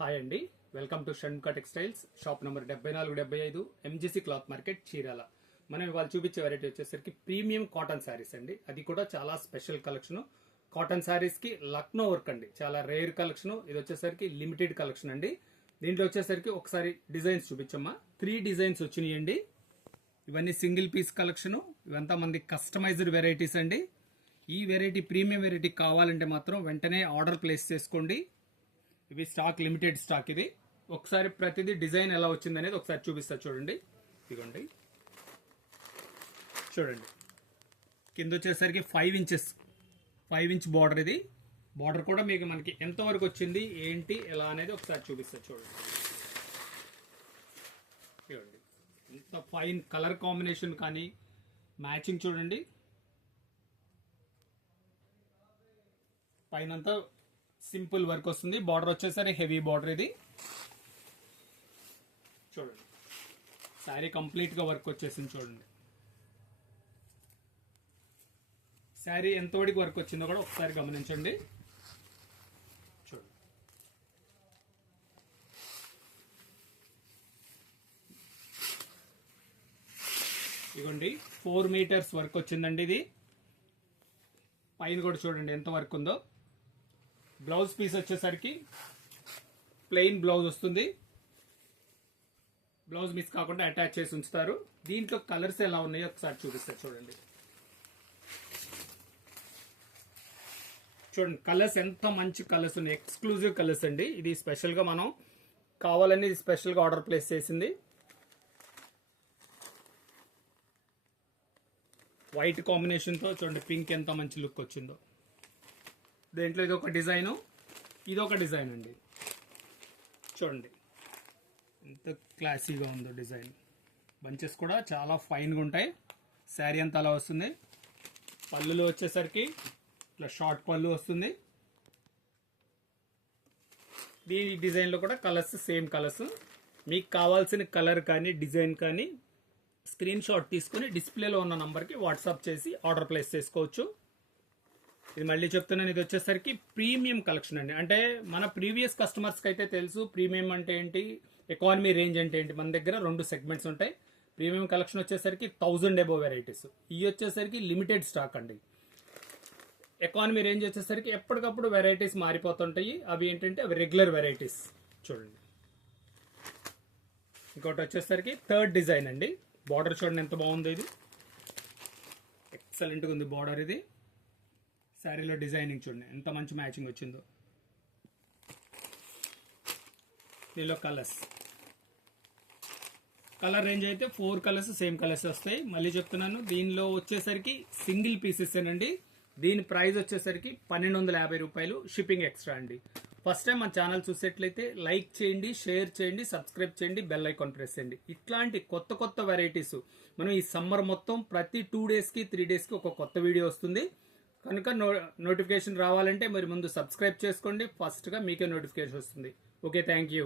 Hi అండి, welcome to Shanmukha textiles. Shop number 7475 MGC cloth market, Chirala. మనం ఇవాళ చూపించే వెరైటీ వచ్చేసరికి ప్రీమియం కాటన్ శారీస్ అండి. అది కూడా చాలా స్పెషల్ కలెక్షన్. కాటన్ శారీస్ కి లక్నో వర్క్ అండి, చాలా రేర్ కలెక్షన్. ఇది వచ్చేసరికి లిమిటెడ్ కలెక్షన్ అండి. దీంట్లో వచ్చేసరికి ఒకసారి డిజైన్స్ చూపించమ్మా. 3 డిజైన్స్ వచ్చినాయండి. ఇవన్నీ సింగిల్ పీస్ కలెక్షన్. ఇవంతా మంది కస్టమైజ్డ్ వెరైటీస్ అండి. ఈ వెరైటీ ప్రీమియం వెరైటీ కావాలంటే మాత్రం వెంటనే ఆర్డర్ ప్లేస్ చేసుకోండి. ఇవి స్టాక్, లిమిటెడ్ స్టాక్. ఇది ఒకసారి ప్రతిదీ డిజైన్ ఎలా వచ్చింది అనేది ఒకసారి చూపిస్తా చూడండి. ఇదిగోండి, చూడండి. కింద వచ్చేసరికి 5 ఇంచ్ బార్డర్. ఇది బార్డర్ కూడా మీకు మనకి ఎంతవరకు వచ్చింది ఏంటి ఎలా అనేది ఒకసారి చూపిస్తా చూడండి. చూడండి ఎంత ఫైన్ కలర్ కాంబినేషన్ కానీ మ్యాచింగ్ చూడండి. పైన అంతా సింపుల్ వర్క్ వస్తుంది. బార్డర్ వచ్చేసరికి హెవీ బార్డర్. ఇది చూడండి, శారీ కంప్లీట్ గా వర్క్ వచ్చేసింది. చూడండి శారీ ఎంతవరకు వర్క్ వచ్చిందో కూడా ఒకసారి గమనించండి. చూడండి, ఇదిగోండి 4 మీటర్స్ వర్క్ వచ్చిందండి. ఇది పైన కూడా చూడండి ఎంత వర్క్ ఉందో. బ్లౌజ్ పీస్ వచ్చేసరికి ప్లెయిన్ బ్లౌజ్ వస్తుంది. బ్లౌజ్ మిస్ కాకుండా అటాచ్ చేసి ఉంచుతారు. దీంట్లో కలర్స్ ఎలా ఉన్నాయో ఒకసారి చూపిస్తారు చూడండి. చూడండి కలర్స్ ఎంత మంచి కలర్స్ ఉన్నాయి. ఎక్స్క్లూజివ్ కలర్స్ అండి. ఇది స్పెషల్ గా మనం కావాలని స్పెషల్ గా ఆర్డర్ ప్లేస్ చేసింది. వైట్ కాంబినేషన్ తో చూడండి పింక్ ఎంత మంచి లుక్ వచ్చిందో. దీంట్లో ఇదొక డిజైన్, ఇదొక డిజైన్ అండి. చూడండి ఎంత క్లాసీగా ఉందో డిజైన్. బంచెస్ కూడా చాలా ఫైన్గా ఉంటాయి. శారీ అంతా అలా వస్తుంది. పళ్ళులో వచ్చేసరికి ఇట్లా షార్ట్ పళ్ళు వస్తుంది. ఈ డిజైన్లో కూడా కలర్స్ సేమ్ కలర్స్. మీకు కావాల్సిన కలర్ కానీ డిజైన్ కానీ స్క్రీన్ షాట్ తీసుకుని డిస్ప్లేలో ఉన్న నంబర్కి వాట్సాప్ చేసి ఆర్డర్ ప్లేస్ చేసుకోవచ్చు. ఇది మళ్ళీ చెప్తున్నాను, ఇది వచ్చేసరికి ప్రీమియం కలెక్షన్ అండి. అంటే మన ప్రీవియస్ కస్టమర్స్కి అయితే తెలుసు ప్రీమియం అంటే ఏంటి, ఎకానమీ రేంజ్ అంటే ఏంటి. మన దగ్గర 2 సెగ్మెంట్స్ ఉంటాయి. ప్రీమియం కలెక్షన్ వచ్చేసరికి 1000 అబోవ్ వెరైటీస్. ఇవి వచ్చేసరికి లిమిటెడ్ స్టాక్ అండి. ఎకానమీ రేంజ్ వచ్చేసరికి ఎప్పటికప్పుడు వెరైటీస్ మారిపోతుంటాయి. అవి ఏంటంటే అవి రెగ్యులర్ వెరైటీస్. చూడండి, ఇంకోటి వచ్చేసరికి 3rd డిజైన్ అండి. బార్డర్ చూడండి ఎంత బాగుందో. ఇది ఎక్సలెంట్గా ఉంది బార్డర్. ఇది శారీలో డిజైనింగ్ చూడండి ఎంత మంచి మ్యాచింగ్ వచ్చిందో. దీనిలో కలర్ రేంజ్ అయితే 4 కలర్స్ సేమ్ కలర్స్ వస్తాయి. మళ్ళీ చెప్తున్నాను, దీనిలో వచ్చేసరికి సింగిల్ పీసెస్ అండి. దీని ప్రైస్ వచ్చేసరికి 1250 రూపాయలు, షిప్పింగ్ ఎక్స్ట్రా అండి. ఫస్ట్ టైం మన ఛానల్ చూసేట్లయితే లైక్ చేయండి, షేర్ చేయండి, సబ్స్క్రైబ్ చేయండి, బెల్ ఐకాన్ ప్రెస్ చేయండి. ఇట్లాంటి కొత్త వెరైటీస్ మనం ఈ సమ్మర్ మొత్తం ప్రతి 2 డేస్కి 3 డేస్కి ఒక కొత్త వీడియో వస్తుంది. కనుక నోటిఫికేషన్ రావాలంటే మరి ముందు సబ్స్క్రైబ్ చేసుకోండి. ఫస్ట్గా మీకే నోటిఫికేషన్ వస్తుంది. Okay, thank you.